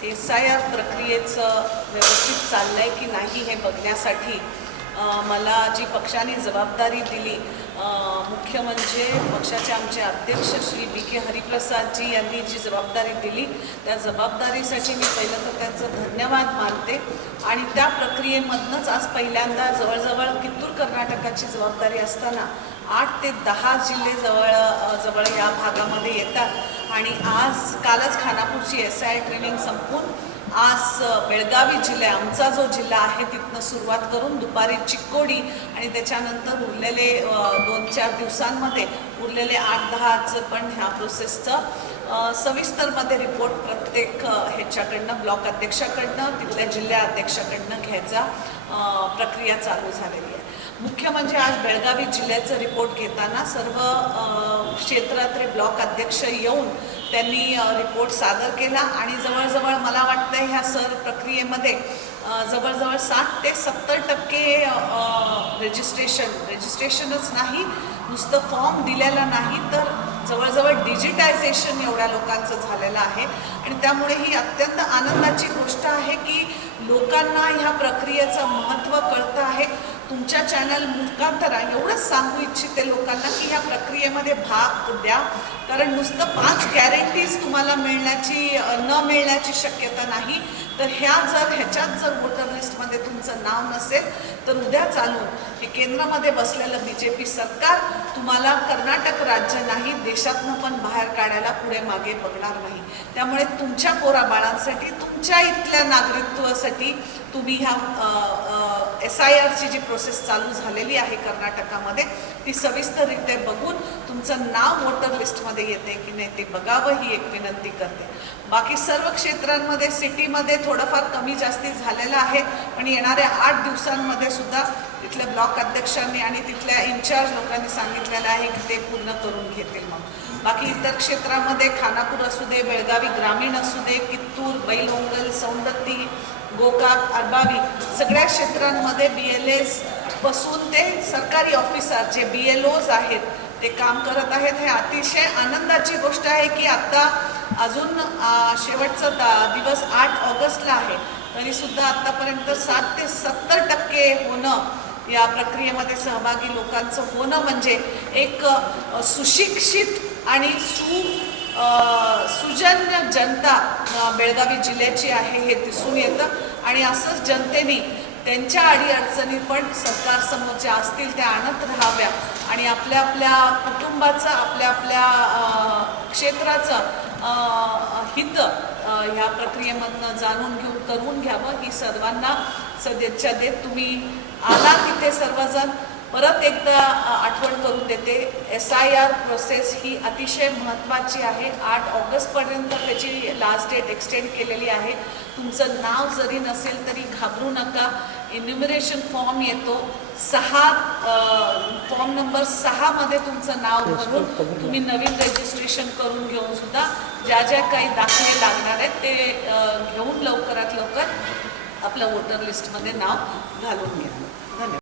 SIR प्रक्रियेचं व्यवस्थित चाललंय की नाही हे बघण्यासाठी मला जी पक्षाने जबाबदारी दिली, मुख्य म्हणजे पक्षाचे आमचे अध्यक्ष श्री BK हरिप्रसादजी यांनी जी जबाबदारी दिली, त्या जबाबदारीसाठी मी पहिलं तर त्यांचं धन्यवाद मानते। आणि त्या प्रक्रियेमधनंच आज पहिल्यांदा जवळजवळ कित्तूर कर्नाटकाची जबाबदारी असताना 8 ते 10 जिल्हे जवळ या भागामध्ये येतात। आणि आज कालच खानापूरची SIR ट्रेनिंग संपून आज बेळगावी जिल्हा, आमचा जो जिल्हा आहे तिथनं सुरुवात करून दुपारी चिक्कोडी आणि त्याच्यानंतर उरलेले 2-4 दिवसांमध्ये उरलेले 8-10चं पण ह्या प्रोसेसचं सविस्तरमध्ये रिपोर्ट प्रत्येक ह्याच्याकडनं, ब्लॉक अध्यक्षाकडनं, तिथल्या जिल्हा अध्यक्षाकडनं घ्यायचा प्रक्रिया चालू झालेली आहे। मुख्य म्हणजे आज बेळगावी जिल्ह्याचं रिपोर्ट घेताना सर्व क्षेत्रातले ब्लॉक अध्यक्ष येऊन त्यांनी रिपोर्ट सादर केला आणि जवळजवळ मला वाटतं ह्या प्रक्रियेमध्ये जवळजवळ 60 ते 70% रजिस्ट्रेशनच नाही, नुसतं फॉर्म दिलेला नाही तर जवळजवळ डिजिटायझेशन एवढ्या लोकांचं झालेलं आहे। आणि त्यामुळे ही अत्यंत आनंदाची गोष्ट आहे की लोकांना ह्या प्रक्रियेचं महत्त्व कळतं आहे। तुमच्या चॅनल मुखांतर एवढंच सांगू इच्छिते लोकांना की ह्या प्रक्रियेमध्ये भाग द्या, कारण नुसतं 5 गॅरंटीज तुम्हाला न मिळण्याची शक्यता नाही, तर ह्याच्यात जर वोटर लिस्टमध्ये तुमचं नाव नसेल तर उद्या चालून हे केंद्रामध्ये बसलेलं BJP सरकार तुम्हाला कर्नाटक राज्य नाही देशातनं पण बाहेर काढायला पुढे मागे बघणार नाही। त्यामुळे तुमच्या पोराबाळांसाठी, तुमच्या इथल्या नागरिकत्वासाठी तुम्ही ह्या SIRची जी प्रोसेस चालू झालेली आहे कर्नाटकामध्ये ती सविस्तररित्या बघून तुमचं नाव वोटर लिस्टमध्ये येते की नाही ते बघावं ही एक विनंती करते। बाकी सर्व क्षेत्रांमध्ये सिटीमध्ये थोडंफार कमी जास्ती झालेलं आहे, पण येणाऱ्या 8 दिवसांमध्ये सुद्धा तिथल्या ब्लॉक अध्यक्षांनी आणि तिथल्या इन्चार्ज लोकांनी सांगितलेलं आहे की ते पूर्ण करून घेतील। मग बाकी इतर क्षेत्रामध्ये खानापूर असू दे, बेळगावी ग्रामीण असू दे, कित्तूर, बैलोंगल, सौंदत्ती, गोकाक, अरबावी सगळ्या क्षेत्रांमध्ये BLAs बसून ते सरकारी ऑफिसर जे BLOs आहेत ते काम करत आहेत। हे अतिशय आनंदाची गोष्ट आहे की आता अजून शेवटचा दिवस 8 ऑगस्टला आहे, तरीसुद्धा आत्तापर्यंत 60 ते 70% होणं, या प्रक्रियेमध्ये सहभागी लोकांचं होणं म्हणजे एक सुशिक्षित आणि सुजन्य जनता बेळगावी जिल्ह्याची आहे हे दिसून येतं। आणि असंच जनतेने त्यांच्या अडीअडचणी पण सरकारसमोर ज्या असतील त्या आणत राहाव्या आणि आपल्या आपल्या कुटुंबाचं, आपल्या आपल्या क्षेत्राचं हित ह्या प्रक्रियेमधनं जाणून घेऊन करून घ्यावं ही सर्वांना सदिच्छा देत तुम्ही आला तिथे सर्वजण परत एकदा आठवण करून देते, SIR प्रोसेस ही अतिशय महत्त्वाची आहे। 8 ऑगस्टपर्यंत त्याची लास्ट डेट एक्सटेंड केलेली आहे। तुमचं नाव जरी नसेल तरी घाबरू नका, इन्युमरेशन फॉर्म येतो, फॉर्म नंबर 6 मध्ये तुमचं नाव भरून तुम्ही नवीन रजिस्ट्रेशन करून घेऊन सुद्धा ज्या ज्या काही दाखले लागणार आहेत ते घेऊन लवकरात लवकर आपलं वोटर लिस्टमध्ये नाव घालून घ्या। धन्यवाद।